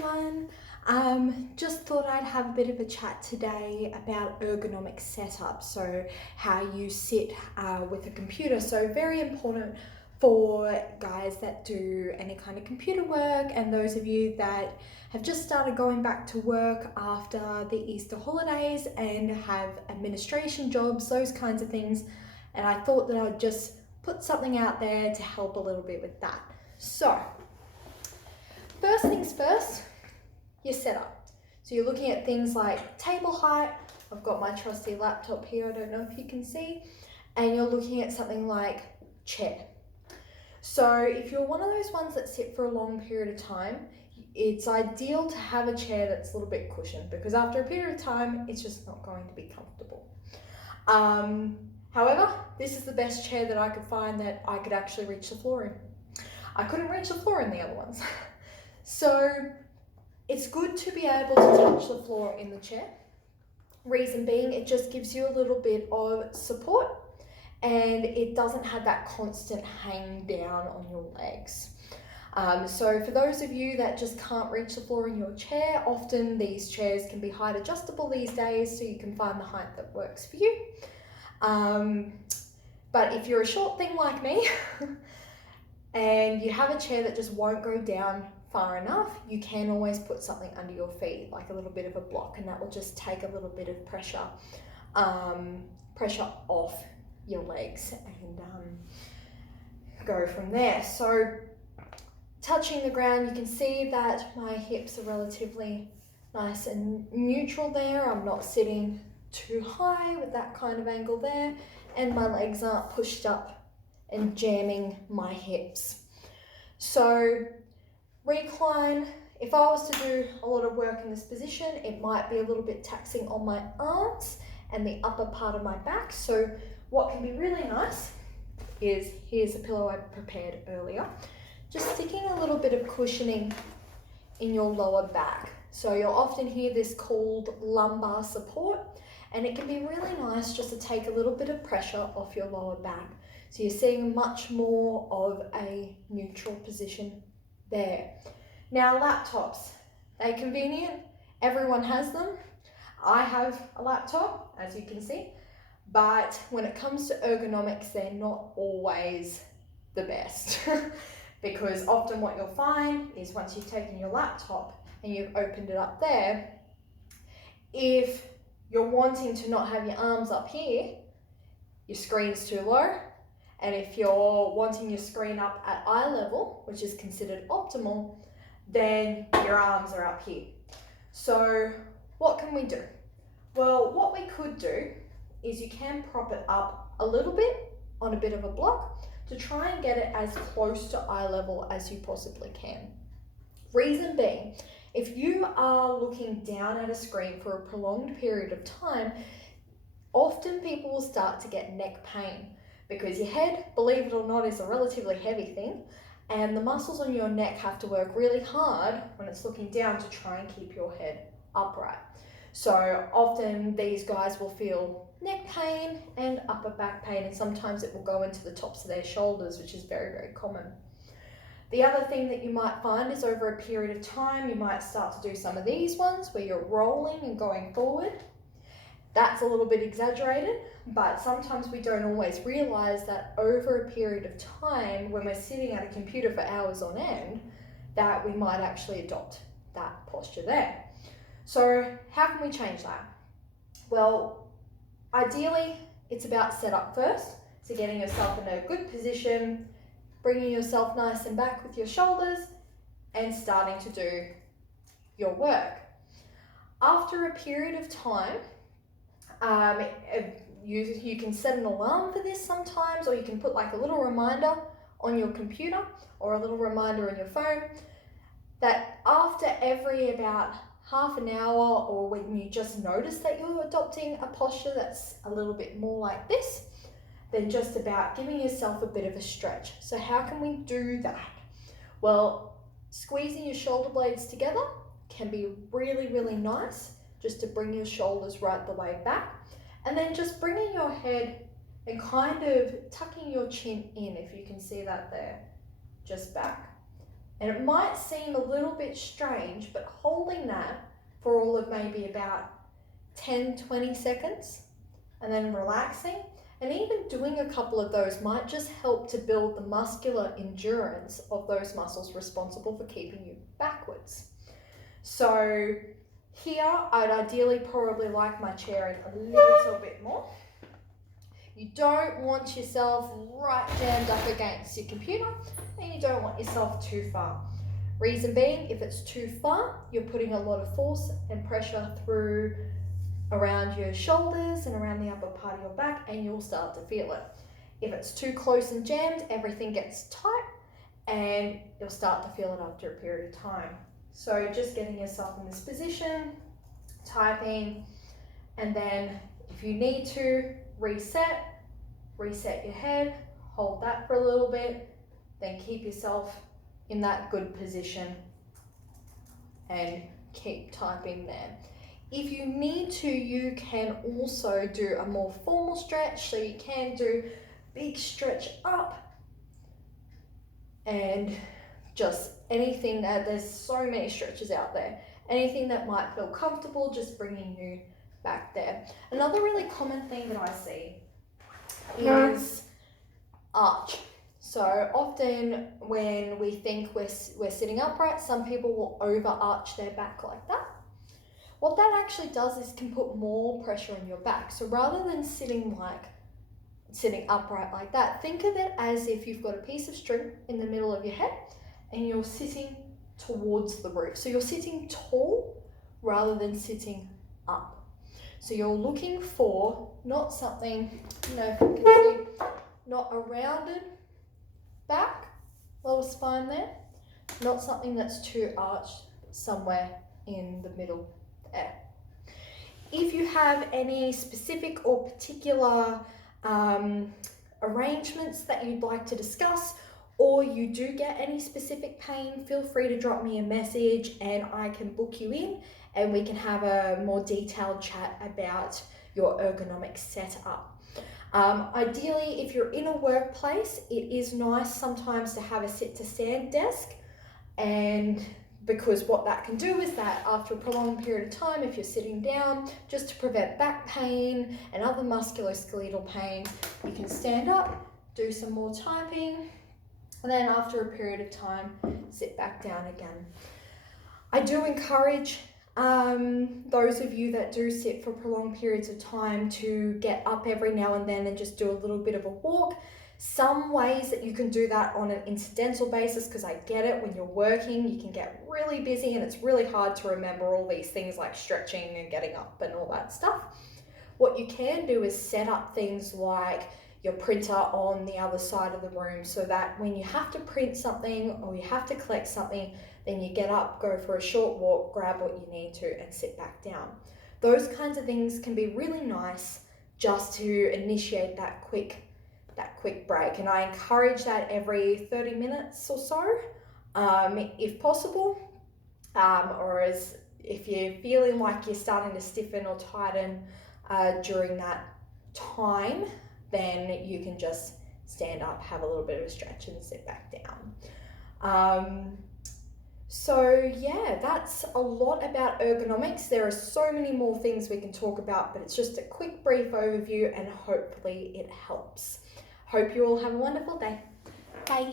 everyone. Just thought I'd have a bit of a chat today about ergonomic setup, so how you sit with a computer. So very important for guys that do any kind of computer work and those of you that have just started going back to work after the Easter holidays and have administration jobs, those kinds of things. And I thought that I'd just put something out there to help a little bit with that. So, first things first, your setup. So you're looking at things like table height. I've got my trusty laptop here, I don't know if you can see. And you're looking at something like chair. So if you're one of those ones that sit for a long period of time, it's ideal to have a chair that's a little bit cushioned, because after a period of time, it's just not going to be comfortable. However, this is the best chair that I could find that I could actually reach the floor in. I couldn't reach the floor in the other ones. So it's good to be able to touch the floor in the chair. Reason being, it just gives you a little bit of support and it doesn't have that constant hang down on your legs. So for those of you that just can't reach the floor in your chair, often these chairs can be height adjustable these days, so you can find the height that works for you. But if you're a short thing like me and you have a chair that just won't go down far enough, you can always put something under your feet, like a little bit of a block, and that will just take a little bit of pressure off your legs and go from there. So touching the ground, you can see that my hips are relatively nice and neutral there. I'm not sitting too high with that kind of angle there, and my legs aren't pushed up and jamming my hips. So recline, if I was to do a lot of work in this position, it might be a little bit taxing on my arms and the upper part of my back. So what can be really nice is, here's a pillow I prepared earlier, just sticking a little bit of cushioning in your lower back. So you'll often hear this called lumbar support, and it can be really nice just to take a little bit of pressure off your lower back. So you're seeing much more of a neutral position there. Now laptops, they're convenient, everyone has them. I have a laptop, as you can see, but when it comes to ergonomics, they're not always the best. Because often what you'll find is once you've taken your laptop and you've opened it up there, if you're wanting to not have your arms up here, your screen's too low. And if you're wanting your screen up at eye level, which is considered optimal, then your arms are up here. So what can we do? Well, what we could do is you can prop it up a little bit on a bit of a block to try and get it as close to eye level as you possibly can. Reason being, if you are looking down at a screen for a prolonged period of time, often people will start to get neck pain, because your head, believe it or not, is a relatively heavy thing, and the muscles on your neck have to work really hard when it's looking down to try and keep your head upright. So often these guys will feel neck pain and upper back pain, and sometimes it will go into the tops of their shoulders, which is very, very common. The other thing that you might find is over a period of time, you might start to do some of these ones where you're rolling and going forward. That's a little bit exaggerated, but sometimes we don't always realize that over a period of time, when we're sitting at a computer for hours on end, that we might actually adopt that posture there. So how can we change that? Well, ideally, it's about setup first. So getting yourself in a good position, bringing yourself nice and back with your shoulders, and starting to do your work. After a period of time, you can set an alarm for this sometimes, or you can put like a little reminder on your computer or a little reminder on your phone that after every about half an hour, or when you just notice that you're adopting a posture that's a little bit more like this, then just about giving yourself a bit of a stretch. So how can we do that? Well, squeezing your shoulder blades together can be really, really nice, just to bring your shoulders right the way back. And then just bringing your head and kind of tucking your chin in, if you can see that there, just back. And it might seem a little bit strange, but holding that for all of maybe about 10-20 seconds and then relaxing, and even doing a couple of those might just help to build the muscular endurance of those muscles responsible for keeping you backwards. So here, I'd ideally probably like my chair in a little bit more. You don't want yourself right jammed up against your computer, and you don't want yourself too far. Reason being, if it's too far, you're putting a lot of force and pressure through around your shoulders and around the upper part of your back, and you'll start to feel it. If it's too close and jammed, everything gets tight and you'll start to feel it after a period of time. So just getting yourself in this position, typing, and then if you need to reset your head, hold that for a little bit, then keep yourself in that good position and keep typing there. If you need to, you can also do a more formal stretch. So you can do big stretch up and just anything that, there's so many stretches out there. Anything that might feel comfortable, just bringing you back there. Another really common thing that I see is arch. So often when we think we're sitting upright, some people will over arch their back like that. What that actually does is can put more pressure on your back. So rather than sitting upright like that, think of it as if you've got a piece of string in the middle of your head and you're sitting towards the roof. So you're sitting tall rather than sitting up. So you're looking for not something, if you can see, not a rounded back, little spine there, not something that's too arched, somewhere in the middle there. If you have any specific or particular arrangements that you'd like to discuss, or you do get any specific pain, feel free to drop me a message and I can book you in and we can have a more detailed chat about your ergonomic setup. Ideally, if you're in a workplace, it is nice sometimes to have a sit to stand desk, and because what that can do is that after a prolonged period of time, if you're sitting down, just to prevent back pain and other musculoskeletal pain, you can stand up, do some more typing, and then after a period of time, sit back down again. I do encourage those of you that do sit for prolonged periods of time to get up every now and then and just do a little bit of a walk. Some ways that you can do that on an incidental basis, because I get it, when you're working you can get really busy and it's really hard to remember all these things like stretching and getting up and all that stuff. What you can do is set up things like your printer on the other side of the room, so that when you have to print something or you have to collect something, then you get up, go for a short walk, grab what you need to and sit back down. Those kinds of things can be really nice just to initiate that quick break, and I encourage that every 30 minutes or so, if possible, or as if you're feeling like you're starting to stiffen or tighten during that time, then you can just stand up, have a little bit of a stretch and sit back down. So yeah, that's a lot about ergonomics. There are so many more things we can talk about, but it's just a quick brief overview and hopefully it helps. Hope you all have a wonderful day. Bye.